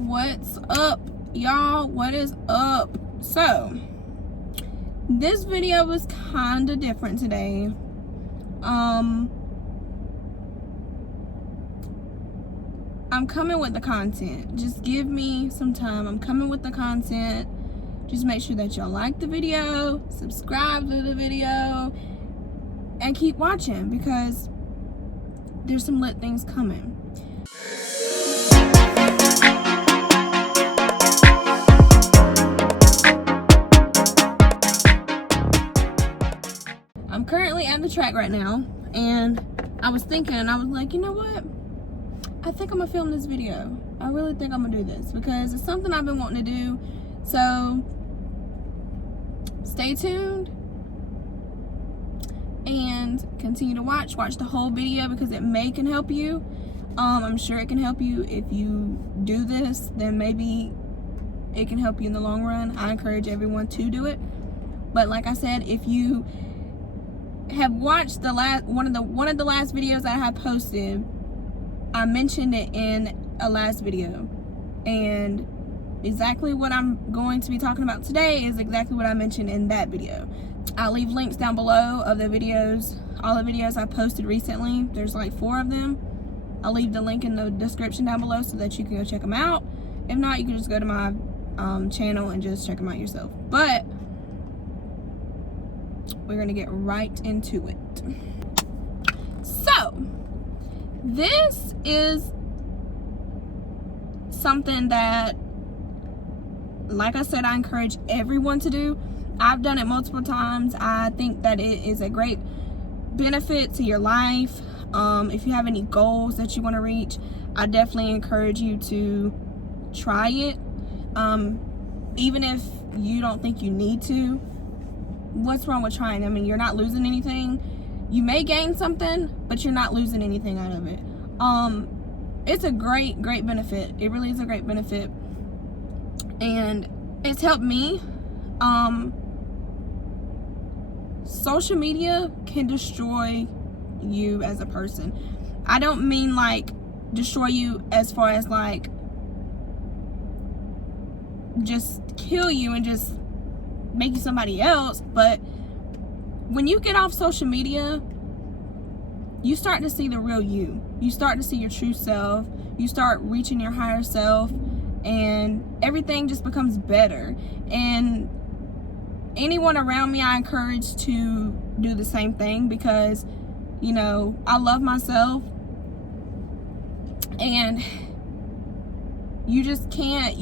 What's up, y'all? What is up? So this video was kind of different today. I'm coming with the content. Just give me some time. I'm coming with the content. Just make sure that y'all like the video, subscribe to the video, and keep watching because there's some lit things coming. I'm currently at the track right now, and I was thinking, I was like, you know what? I think I'm gonna film this video. I really think I'm gonna do this because it's something I've been wanting to do. So stay tuned and continue to watch the whole video because it can help you. I'm sure it can help you. If you do this, then maybe it can help you in the long run. I encourage everyone to do it. But like I said, if you have watched the last one of the last videos I have posted, I mentioned it in a last video, and exactly what I'm going to be talking about today is exactly what I mentioned in that video. I'll leave links down below of the videos, all the videos I posted recently. There's like 4 of them. I'll leave the link in the description down below so that you can go check them out. If not, you can just go to my channel and just check them out yourself. But we're gonna get right into it. So this is something that, like I said, I encourage everyone to do. I've done it multiple times. I think that it is a great benefit to your life. If you have any goals that you want to reach, I definitely encourage you to try it. Even if you don't think you need to, what's wrong with trying? I mean, you're not losing anything. You may gain something, but you're not losing anything out of it. It's a great benefit. It really is a great benefit. And it's helped me. Social media can destroy you as a person. I don't mean like destroy you as far as like just kill you and just make you somebody else, but when you get off social media, you start to see the real you. You start to see your true self. You start reaching your higher self, and everything just becomes better. And anyone around me, I encourage to do the same thing because, you know, I love myself, and you just can't,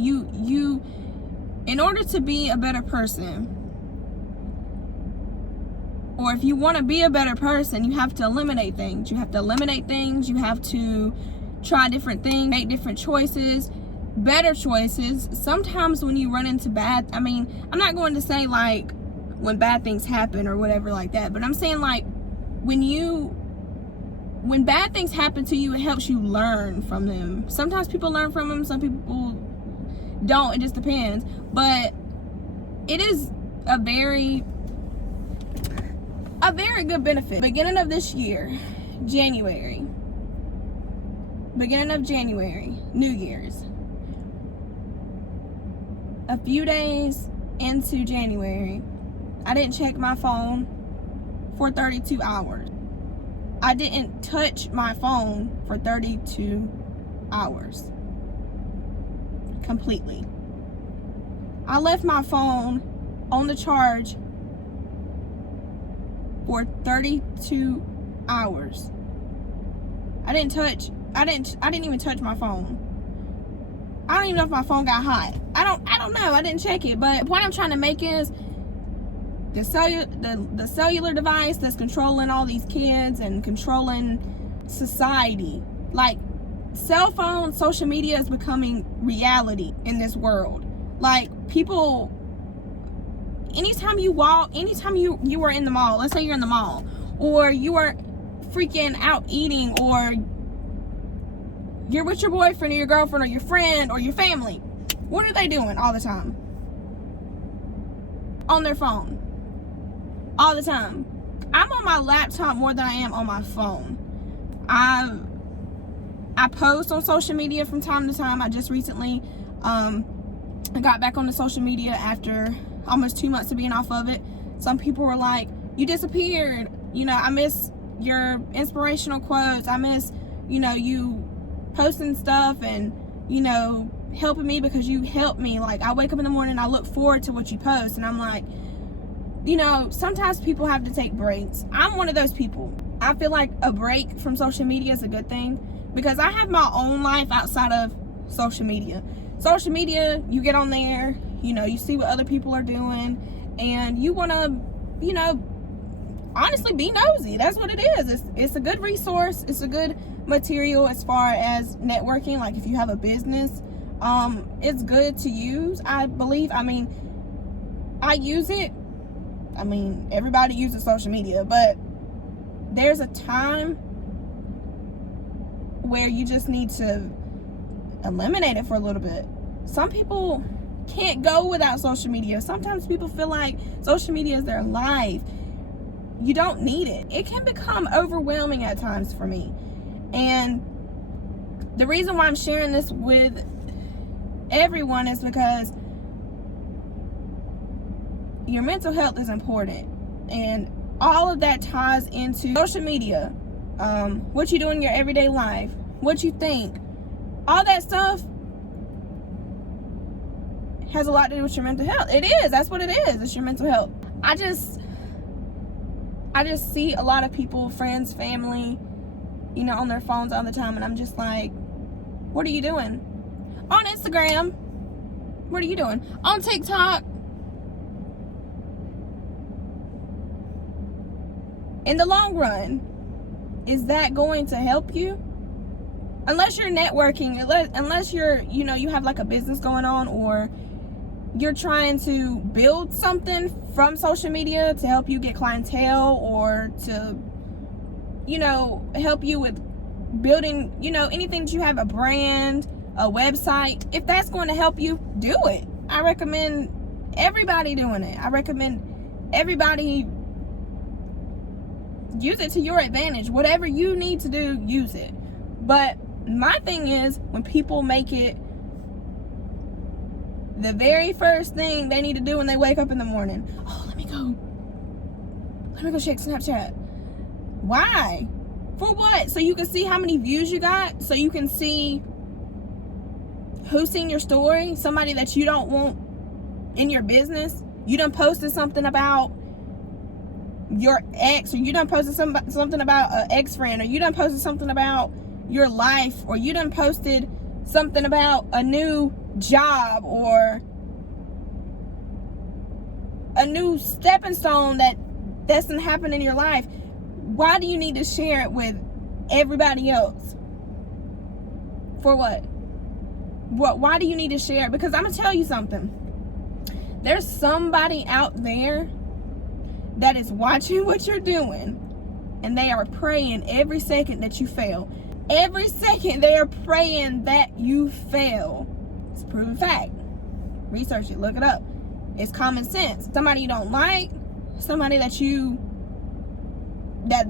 in order to be a better person, or if you want to be a better person, you have to eliminate things. You have to eliminate things. You have to try different things, make different choices, better choices. Sometimes when you run into I'm not going to say like when bad things happen or whatever like that, but I'm saying like when bad things happen to you, it helps you learn from them. Sometimes people learn from them. Some people don't. It just depends. But it is a very good benefit. Beginning of this year, beginning of January, New Year's, a few days into January, I didn't check my phone for 32 hours. I didn't touch my phone for 32 hours completely. I left my phone on the charge for 32 hours. I didn't even touch my phone. I don't even know if my phone got hot. I don't know. I didn't check it. But the point I'm trying to make is the cellular device that's controlling all these kids and controlling society. Like, cell phone, social media is becoming reality in this world. Like, people, anytime you were in the mall, let's say you're in the mall, or you are freaking out eating, or you're with your boyfriend or your girlfriend or your friend or your family, what are they doing all the time? On their phone. All the time. I'm on my laptop more than I am on my phone. I post on social media from time to time. I just recently I got back onto social media after almost 2 months of being off of it. Some people were like, you disappeared. You know, I miss your inspirational quotes. I miss, you know, you posting stuff and, you know, helping me because you helped me. Like, I wake up in the morning and I look forward to what you post. And I'm like, you know, sometimes people have to take breaks. I'm one of those people. I feel like a break from social media is a good thing because I have my own life outside of social media. Social media, you get on there, you know, you see what other people are doing, and you want to, you know, honestly be nosy. That's what it is. It's a good resource. It's a good material as far as networking. Like if you have a business, it's good to use, I believe. I mean, I use it. I mean, everybody uses social media, but there's a time where you just need to eliminate it for a little bit. Some people can't go without social media. Sometimes people feel like social media is their life. You don't need it. It can become overwhelming at times for me. And the reason why I'm sharing this with everyone is because your mental health is important. And all of that ties into social media. What you do in your everyday life, what you think, all that stuff has a lot to do with your mental health. It is. That's what it is. It's your mental health. I just see a lot of people, friends, family, you know, on their phones all the time, and I'm just like, what are you doing? On Instagram, what are you doing? On TikTok. In the long run, is that going to help you? Unless you're networking, unless you're, you know, you have like a business going on, or you're trying to build something from social media to help you get clientele, or to, you know, help you with building, you know, anything that you have, a brand, a website. If that's going to help you, do it. I recommend everybody doing it. I recommend everybody use it to your advantage. Whatever you need to do, use it. But my thing is, when people make it the very first thing they need to do when they wake up in the morning, oh, let me go check Snapchat. Why? For what? So you can see how many views you got? So you can see who's seen your story? Somebody that you don't want in your business? You done posted something about your ex, or you done posted something about an ex-friend, or you done posted something about your life, or you done posted something about a new job, or a new stepping stone that's gonna happen in your life. Why do you need to share it with everybody else? For what? Why do you need to share it? Because I'm gonna tell you something. There's somebody out there that is watching what you're doing, and they are praying every second that you fail. Every second they are praying that you fail. It's a proven fact. Research it, look it up. It's common sense. Somebody you don't like, somebody that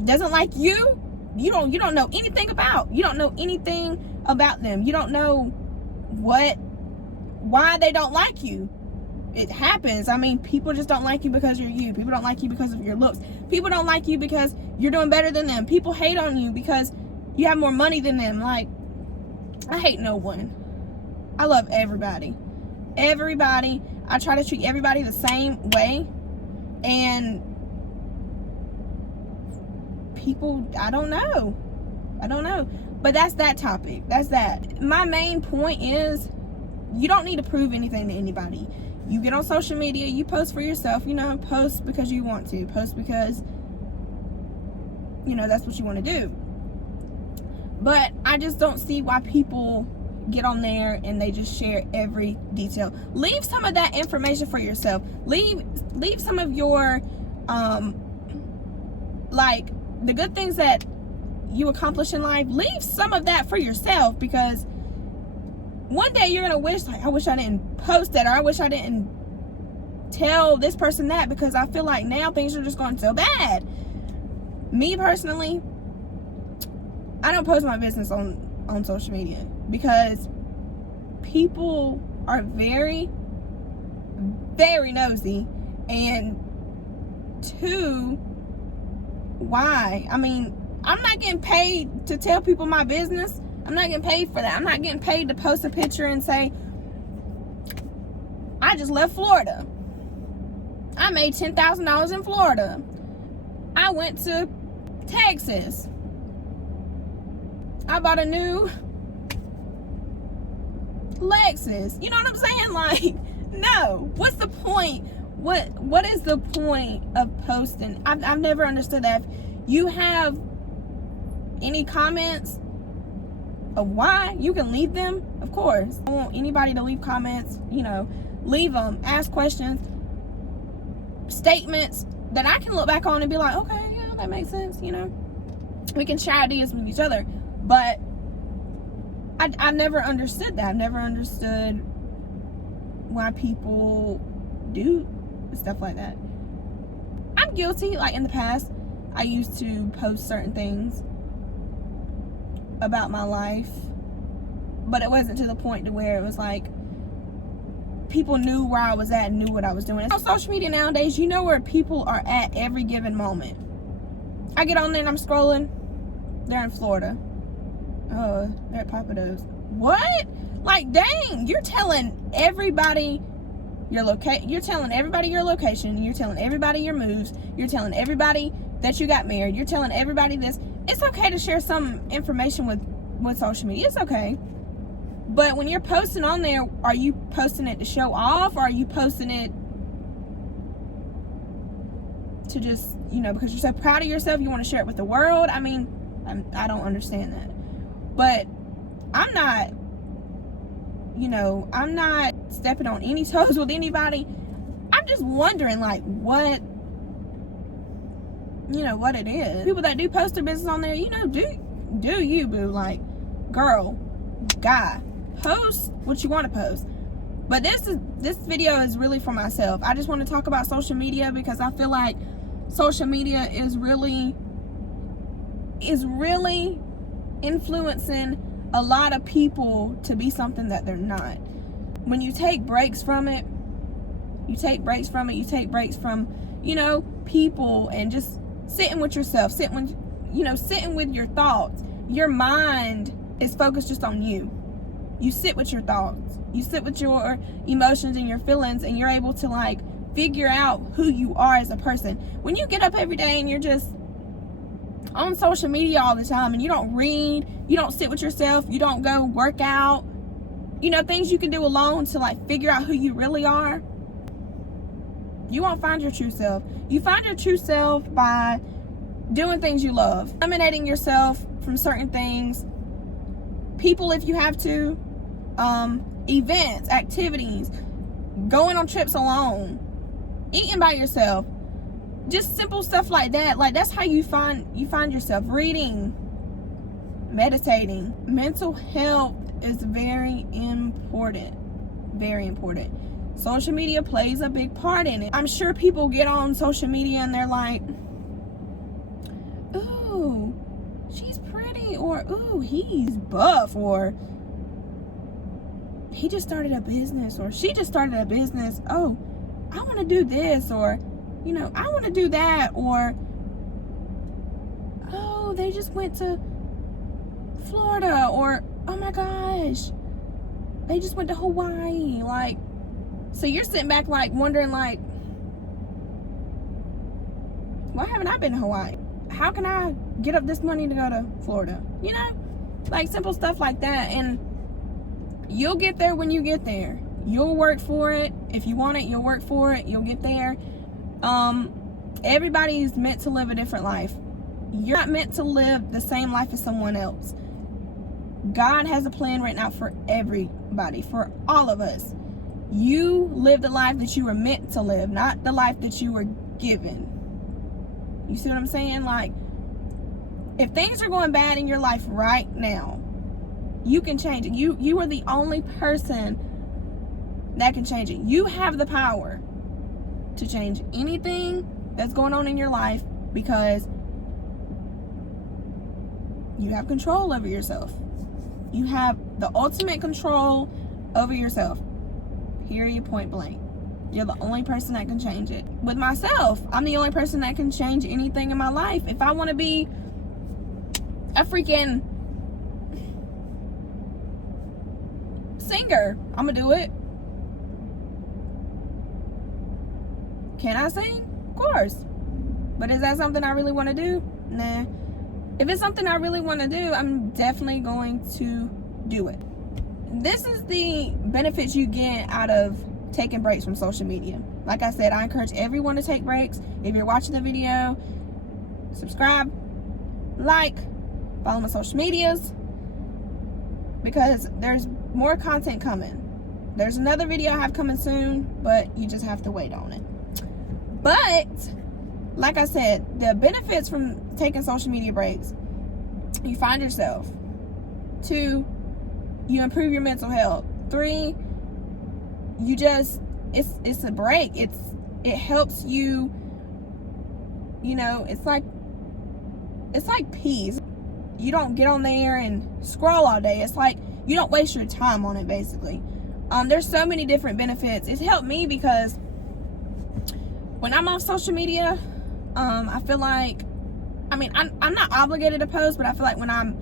doesn't like you, you don't know anything about. You don't know anything about them. You don't know why they don't like you. It happens. I mean, people just don't like you because you're you. People don't like you because of your looks. People don't like you because you're doing better than them. People hate on you because you have more money than them. Like, I hate no one. I love everybody. Everybody. I try to treat everybody the same way. And people, I don't know. But that's that topic. That's that. My main point is, you don't need to prove anything to anybody. You get on social media, you post for yourself, you know, post because you want to, post because, you know, that's what you want to do. But I just don't see why people get on there and they just share every detail. Leave some of that information for yourself. Leave some of your, like, the good things that you accomplish in life. Leave some of that for yourself, because one day you're gonna wish, like, I wish I didn't post that, or I wish I didn't tell this person that, because I feel like now things are just going so bad. Me personally, I don't post my business on social media, because people are very, very nosy, and 2, why? I mean, I'm not getting paid to tell people my business. I'm not getting paid for that. I'm not getting paid to post a picture and say, I just left Florida. I made $10,000 in Florida. I went to Texas. I bought a new Lexus. You know what I'm saying? Like, no. What's the point? What is the point of posting? I've never understood that. If you have any comments of why, you can leave them, of course. I don't want anybody to leave comments, leave them, ask questions, statements that I can look back on and be like, okay, yeah, that makes sense, we can share ideas with each other. But I never understood that. I've never understood why people do stuff like that. I'm guilty. Like, in the past, I used to post certain things about my life, but it wasn't to the point to where it was like people knew where I was at and knew what I was doing. On social media nowadays, you know where people are at every given moment. I get on there and I'm scrolling. They're in Florida. Oh, they're at Papa Do's. What? Like, dang, you're telling everybody your you're telling everybody your location, you're telling everybody your moves, you're telling everybody that you got married, you're telling everybody this. It's okay to share some information with social media. It's okay. But when you're posting on there, are you posting it to show off, or are you posting it to just, because you're so proud of yourself, you want to share it with the world? I mean, I don't understand that. But I'm not, I'm not stepping on any toes with anybody. I'm just wondering, like, what it is. People that do post their business on there, do you, boo. Like, girl, guy, post what you want to post. But this video is really for myself. I just want to talk about social media because I feel like social media is really influencing a lot of people to be something that they're not. When you take breaks from it, you take breaks from people, and just sitting with yourself, sitting with your thoughts. Your mind is focused just on you. You sit with your thoughts, you sit with your emotions and your feelings, and you're able to, like, figure out who you are as a person. When you get up every day and you're just on social media all the time, and you don't read, you don't sit with yourself, you don't go work out, things you can do alone to, like, figure out who you really are, you won't find your true self. You find your true self by doing things you love, eliminating yourself from certain things, people if you have to, events, activities, going on trips alone, eating by yourself, just simple stuff like that. Like, that's how you find yourself. Reading, meditating. Mental health is very important. Very important. Social media plays a big part in it. I'm sure people get on social media and they're like, ooh, she's pretty, or ooh, he's buff, or he just started a business, or she just started a business. Oh, I want to do this, or I want to do that, or oh, they just went to Florida, or oh my gosh, they just went to Hawaii. Like, so you're sitting back, like, wondering, like, why haven't I been to Hawaii? How can I get up this money to go to Florida? Like, simple stuff like that. And you'll get there when you get there. You'll work for it. If you want it, you'll work for it. You'll get there. Everybody's meant to live a different life. You're not meant to live the same life as someone else. God has a plan right now for everybody, for all of us. You live the life that you were meant to live, not the life that you were given. You see what I'm saying? Like, if things are going bad in your life right now, you can change it. You are the only person that can change it. You have the power to change anything that's going on in your life, because you have control over yourself. You have the ultimate control over yourself. Period, point blank. You're the only person that can change it. With myself, I'm the only person that can change anything in my life. If I want to be a freaking singer, I'm gonna do it. Can I sing? Of course. But is that something I really want to do? Nah. If it's something I really want to do, I'm definitely going to do it. This is the benefits you get out of taking breaks from social media. Like I said, I encourage everyone to take breaks. If you're watching the video, subscribe, like, follow my social medias, because there's more content coming. There's another video I have coming soon, but you just have to wait on it. But like I said, the benefits from taking social media breaks: you find yourself. 2, you improve your mental health. 3, you just, it's a break. It helps you, you know, it's like peace. You don't get on there and scroll all day. It's like you don't waste your time on it, basically. There's so many different benefits. It's helped me because when I'm on social media, I feel like, I mean, I'm not obligated to post, but I feel like when I'm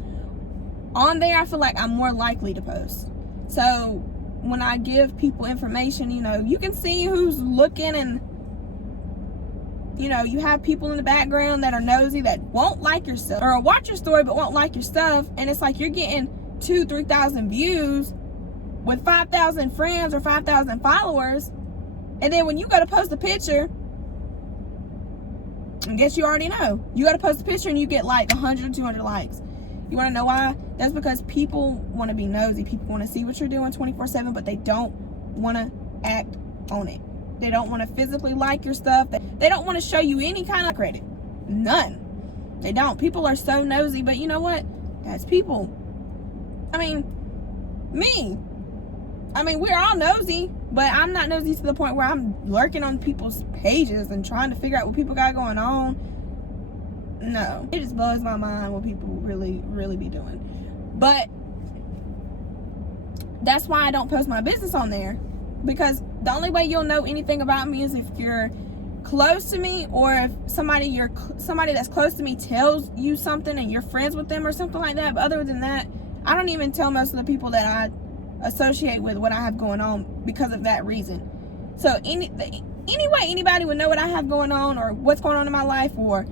on there, I feel like I'm more likely to post. So when I give people information, you know, you can see who's looking, and, you know, you have people in the background that are nosy, that won't like your stuff, or watch your story but won't like your stuff, and it's like you're getting 2,000-3,000 views with 5,000 friends or 5,000 followers, and then when you go to post a picture, I guess you already know, you got to post a picture and you get like 100, 200 likes. You want to know why? That's because people want to be nosy. People want to see what you're doing 24/7, but they don't want to act on it. They don't want to physically like your stuff. They don't want to show you any kind of credit. None. They don't. People are so nosy, but you know what? That's people. I mean, me. I mean, we're all nosy, but I'm not nosy to the point where I'm lurking on people's pages and trying to figure out what people got going on. No. It just blows my mind what people really, really be doing. But that's why I don't post my business on there. Because the only way you'll know anything about me is if you're close to me, or if somebody that's close to me tells you something and you're friends with them or something like that. But other than that, I don't even tell most of the people that I associate with what I have going on because of that reason. So any way anybody would know what I have going on, or what's going on in my life, or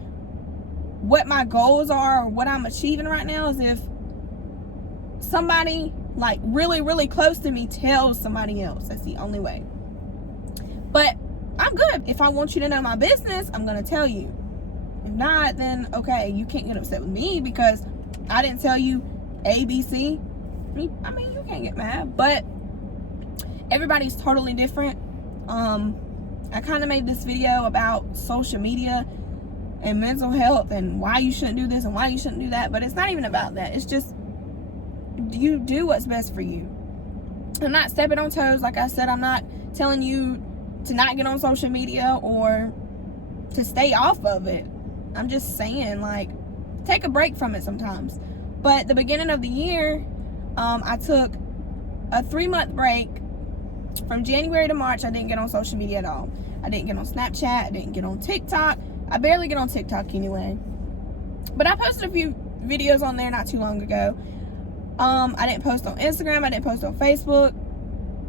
what my goals are, or what I'm achieving right now, is if somebody like really, really close to me tells somebody else. That's the only way. But I'm good. If I want you to know my business, I'm going to tell you. If not, then okay, you can't get upset with me because I didn't tell you A, B, C. I mean, you can't get mad, but everybody's totally different. I kind of made this video about social media and mental health and why you shouldn't do this and why you shouldn't do that, but it's not even about that. It's just, you do what's best for you. I'm not stepping on toes. Like I said, I'm not telling you to not get on social media or to stay off of it. I'm just saying, like, take a break from it sometimes. But the beginning of the year, I took a 3-month break. From January to March, I didn't get on social media at all. I didn't get on Snapchat. I didn't get on TikTok. I barely get on TikTok anyway. But I posted a few videos on there not too long ago. I didn't post on Instagram. I didn't post on Facebook.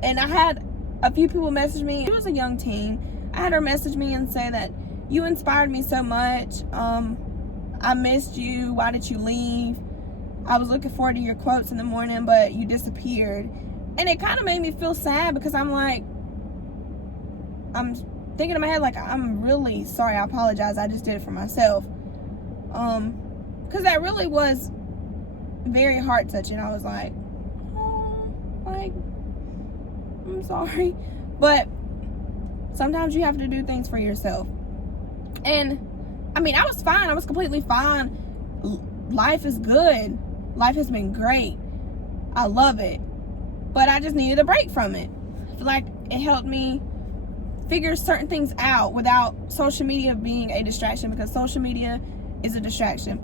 And I had a few people message me. It was a young teen. I had her message me and say that you inspired me so much. I missed you. Why did you leave? I was looking forward to your quotes in the morning, but you disappeared. And it kind of made me feel sad because I'm like, I'm thinking in my head, like, I'm really sorry. I apologize. I just did it for myself. Because that really was very heart touching. I was like, oh, like, I'm sorry. But sometimes you have to do things for yourself. And I mean, I was fine. I was completely fine. Life is good. Life has been great. I love it. But I just needed a break from it. I feel like it helped me figure certain things out without social media being a distraction, because social media is a distraction.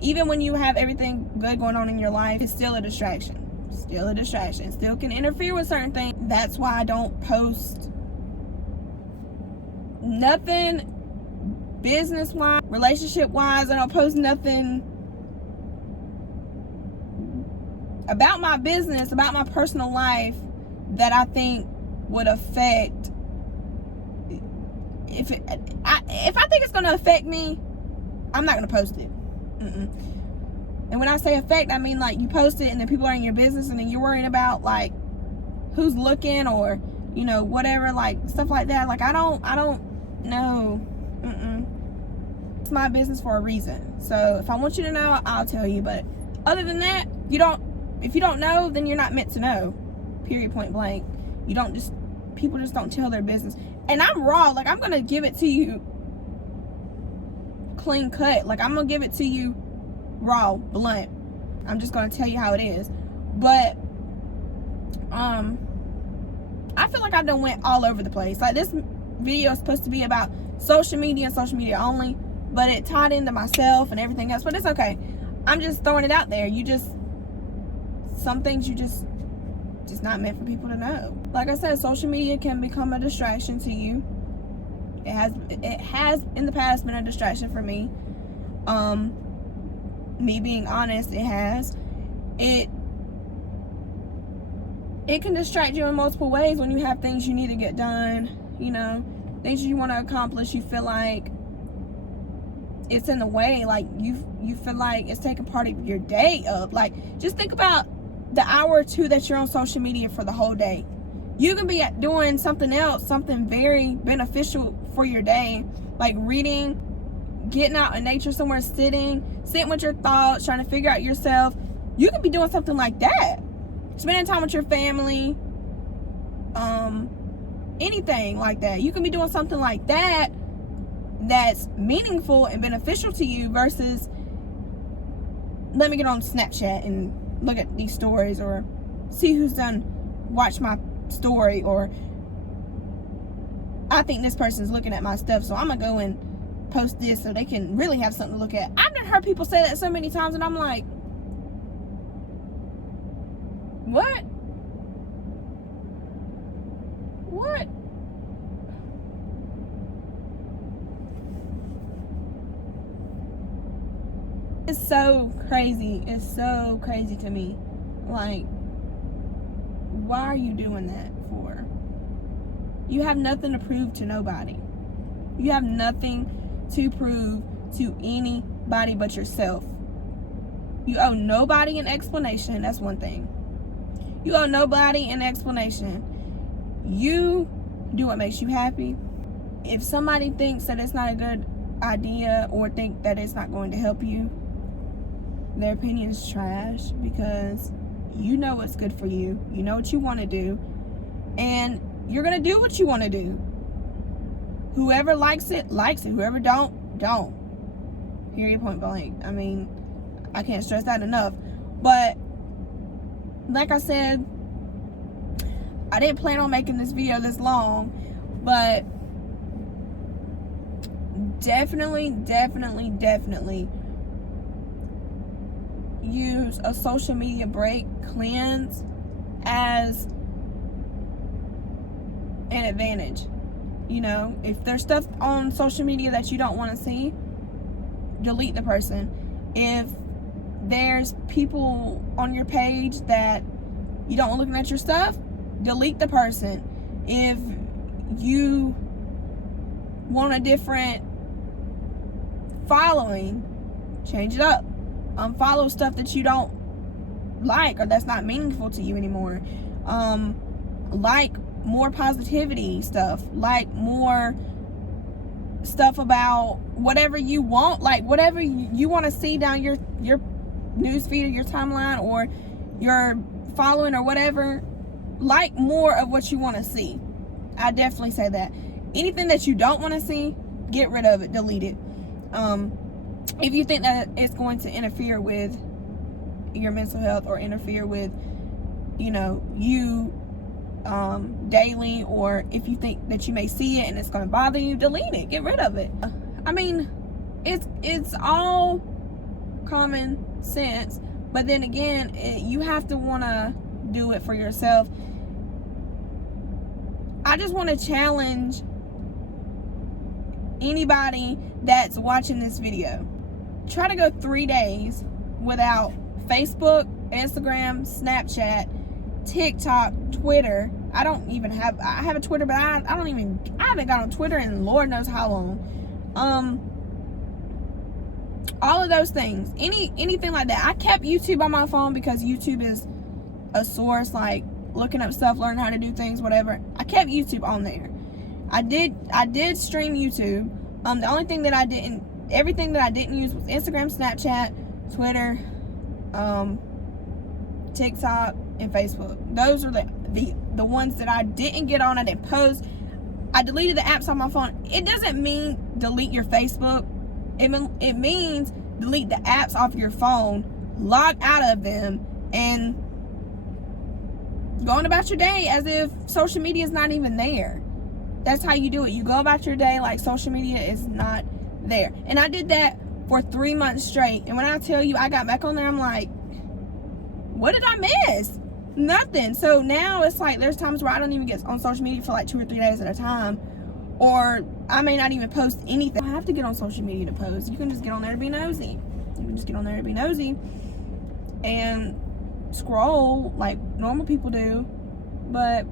Even when you have everything good going on in your life, it's still a distraction. Still a distraction. Still can interfere with certain things. That's why I don't post nothing business-wise, relationship-wise. I don't post nothing about my business, about my personal life that I think would affect. If I think it's going to affect me, I'm not going to post it. And when I say affect, I mean like you post it and then people are in your business and then you're worrying about like who's looking or, you know, whatever, like stuff like that. Like I don't know. It's my business for a reason. So if I want you to know, I'll tell you. But other than that, if you don't know, then you're not meant to know. Period, point blank. People just don't tell their business. And I'm raw. Like I'm gonna give it to you clean cut. Like I'm gonna give it to you raw, blunt. I'm just gonna tell you how it is. But I feel like I done went all over the place. Like this video is supposed to be about social media and social media only, but it tied into myself and everything else. But it's okay. I'm just throwing it out there. Some things you just not meant for people to know. Like I said, social media can become a distraction to you. It has in the past been a distraction for me. Me being honest, it has. It can distract you in multiple ways when you have things you need to get done, you know, things you want to accomplish. You feel like it's in the way, like you feel like it's taking part of your day up. Like just think about the hour or two that you're on social media for the whole day. You can be doing something else, something very beneficial for your day, like reading, getting out in nature somewhere, sitting with your thoughts, trying to figure out yourself. You could be doing something like that, spending time with your family, anything like that. You can be doing something like that that's meaningful and beneficial to you versus let me get on Snapchat and look at these stories or see who's watch my story, or I think this person's looking at my stuff, so I'm gonna go and post this so they can really have something to look at. I've heard people say that so many times and I'm like, what? It's so crazy. It's so crazy to me. Like, why are you doing that for? You have nothing to prove to nobody. You have nothing to prove to anybody but yourself. You owe nobody an explanation. That's one thing. You owe nobody an explanation. You do what makes you happy. If somebody thinks that it's not a good idea or think that it's not going to help you, their opinion is trash, because you know what's good for you. You know what you want to do, and you're going to do what you want to do. Whoever likes it, likes it. Whoever don't. Period, point blank. I mean, I can't stress that enough. But like I said, I didn't plan on making this video this long, but definitely use a social media break, cleanse, as an advantage. You know, if there's stuff on social media that you don't want to see, delete the person. If there's people on your page that you don't want looking at your stuff, delete the person. If you want a different following, change it up. Unfollow stuff that you don't like or that's not meaningful to you anymore. Like more positivity stuff, like more stuff about whatever you want, like whatever you want to see down your news feed or your timeline or your following or whatever. Like more of what you want to see. I definitely say that. Anything that you don't want to see, get rid of it, delete it. If you think that it's going to interfere with your mental health or interfere with, you know, you daily, or if you think that you may see it and it's going to bother you, delete it, get rid of it. I mean, it's all common sense, But then again, you have to want to do it for yourself. I just want to challenge anybody that's watching this video. Try to go 3 days without Facebook, Instagram, Snapchat, TikTok, Twitter. I have a Twitter, but I haven't got on Twitter in Lord knows how long. All of those things, anything like that. I kept YouTube on my phone because YouTube is a source, like looking up stuff, learning how to do things, whatever. I kept YouTube on there. I did stream YouTube. The only thing that everything that I didn't use was Instagram, Snapchat, Twitter, TikTok, and Facebook. Those are the ones that I didn't get on. I didn't post. I deleted the apps on my phone. It doesn't mean delete your Facebook. It means delete the apps off your phone, log out of them, and going about your day as if social media is not even there. That's how you do it. You go about your day like social media is not there. And I did that for 3 months straight. And when I tell you I got back on there, I'm like, what did I miss? Nothing. So now it's like there's times where I don't even get on social media for like 2 or 3 days at a time. Or I may not even post anything. I have to get on social media to post. You can just get on there to be nosy. And scroll like normal people do. But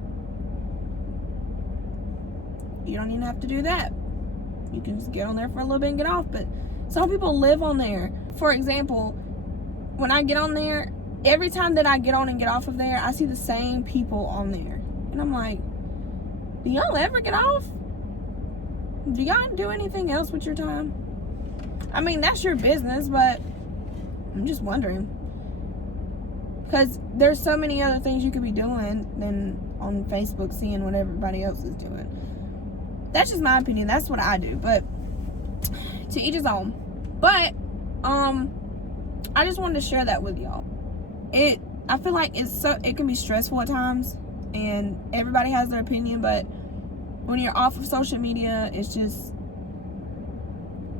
you don't even have to do that. You can just get on there for a little bit and get off. But some people live on there. For example, when I get on there, every time that I get on and get off of there, I see the same people on there. And I'm like, do y'all ever get off? Do y'all do anything else with your time? I mean, that's your business, but I'm just wondering. Because there's so many other things you could be doing than on Facebook seeing what everybody else is doing. That's just my opinion. That's what I do. But to each his own. But I just wanted to share that with y'all. I feel like it can be stressful at times, and everybody has their opinion, but when you're off of social media, it's just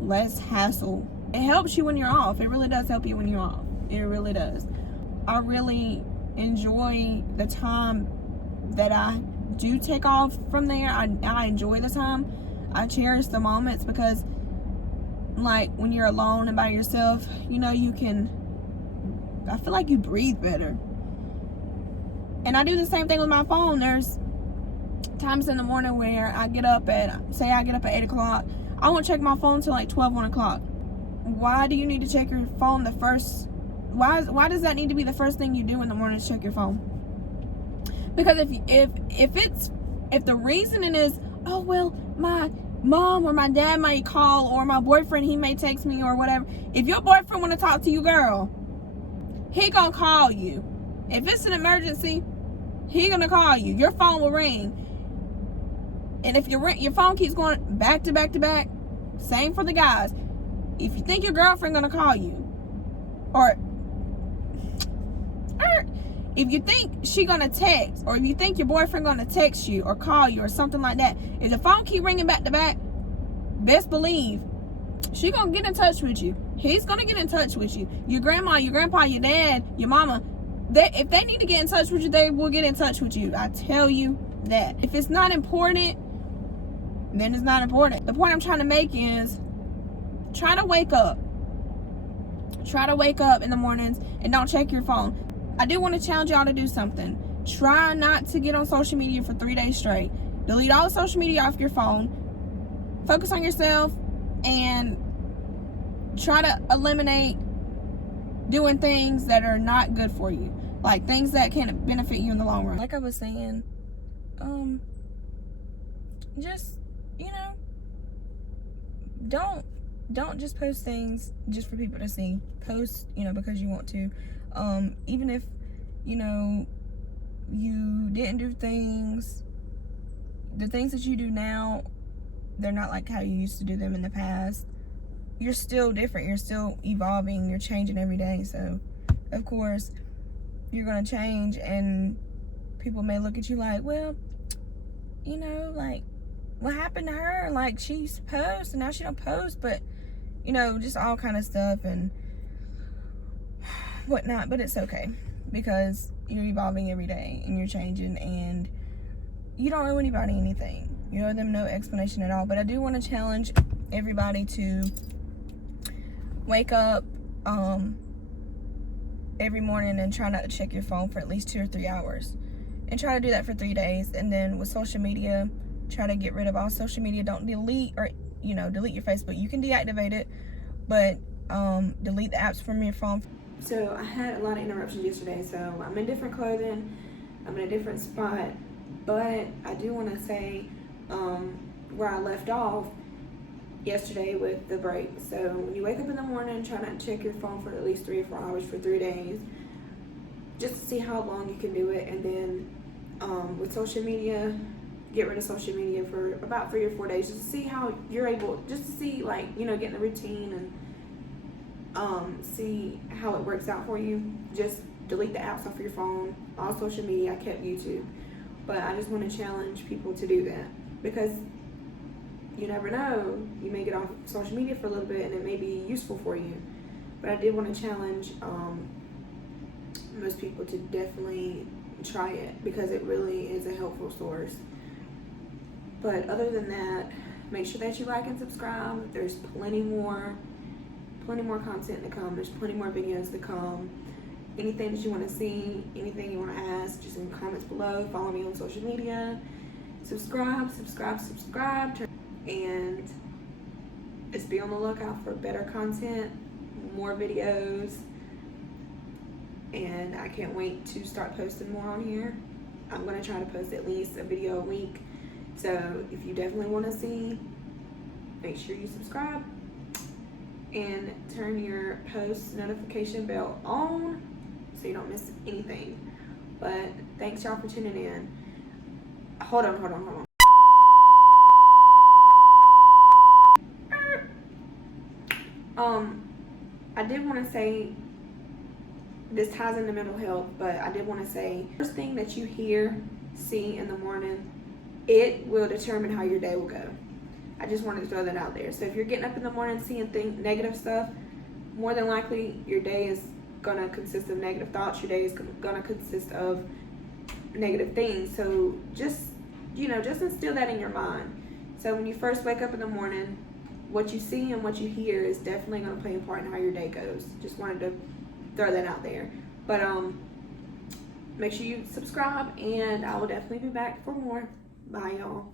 less hassle. It helps you when you're off. It really does help you when you're off. It really does. I really enjoy the time that I do take off from there. I enjoy the time. I cherish the moments because, like, when you're alone and by yourself, I feel like you breathe better. And I do the same thing with my phone. There's times in the morning where I get up at 8 o'clock. I won't check my phone till like 12, 1 o'clock. Why do you need to check your phone why does that need to be the first thing you do in the morning is check your phone? Because if the reasoning is, oh well, my mom or my dad may call, or my boyfriend, he may text me or whatever. If your boyfriend want to talk to you, girl, he gonna call you. If it's an emergency, he gonna call you. Your phone will ring. And if your phone keeps going back to back to back, same for the guys. If you think your girlfriend gonna call you, or if you think she gonna text, or if you think your boyfriend gonna text you or call you or something like that, if the phone keep ringing back to back, best believe she gonna get in touch with you. He's gonna get in touch with you. Your grandma, your grandpa, your dad, your mama, if they need to get in touch with you, they will get in touch with you. I tell you that. If it's not important, then it's not important. The point I'm trying to make is try to wake up. Try to wake up in the mornings and don't check your phone. I do want to challenge y'all to do something. Try not to get on social media for 3 days straight. Delete all the social media off your phone. Focus on yourself and try to eliminate doing things that are not good for you. Like things that can benefit you in the long run. Like I was saying, just, don't just post things just for people to see. Post, because you want to. Even if, you didn't do things, the things that you do now, they're not like how you used to do them in the past. You're still different. You're still evolving. You're changing every day. So, of course, you're going to change, and people may look at you like, well, like, what happened to her? Like, she used to post and now she don't post, but, just all kind of stuff. And whatnot, but it's okay because you're evolving every day and you're changing, and you don't owe anybody anything. You owe them no explanation at all. But I do want to challenge everybody to wake up every morning and try not to check your phone for at least 2 or 3 hours, and try to do that for 3 days. And then with social media, try to get rid of all social media. Don't delete, or delete your Facebook. You can deactivate it, but delete the apps from your phone. So I had a lot of interruptions yesterday, so I'm in different clothing, I'm in a different spot, but I do want to say where I left off yesterday with the break. So when you wake up in the morning, try not to check your phone for at least 3 or 4 hours for 3 days, just to see how long you can do it. And then with social media, get rid of social media for about 3 or 4 days, just to see how you're able, just to see, like, get in the routine and see how it works out for you. Just delete the apps off your phone, all social media. I kept YouTube, but I just want to challenge people to do that, because you never know, you may get off social media for a little bit and it may be useful for you. But I did want to challenge most people to definitely try it, because it really is a helpful source. But other than that, make sure that you like and subscribe. There's plenty more content to come. There's plenty more videos to come. Anything that you want to see, anything you want to ask, just in the comments below. Follow me on social media. Subscribe, and just be on the lookout for better content, more videos, and I can't wait to start posting more on here. I'm going to try to post at least a video a week, so if you definitely want to see, make sure you subscribe and turn your post notification bell on so you don't miss anything. But thanks y'all for tuning in. Hold on. I did want to say, this ties into mental health, but I did want to say, first thing that you see in the morning, it will determine how your day will go. I just wanted to throw that out there. So if you're getting up in the morning seeing negative stuff, more than likely your day is going to consist of negative thoughts. Your day is going to consist of negative things. So just instill that in your mind. So when you first wake up in the morning, what you see and what you hear is definitely going to play a part in how your day goes. Just wanted to throw that out there. But make sure you subscribe, and I will definitely be back for more. Bye, y'all.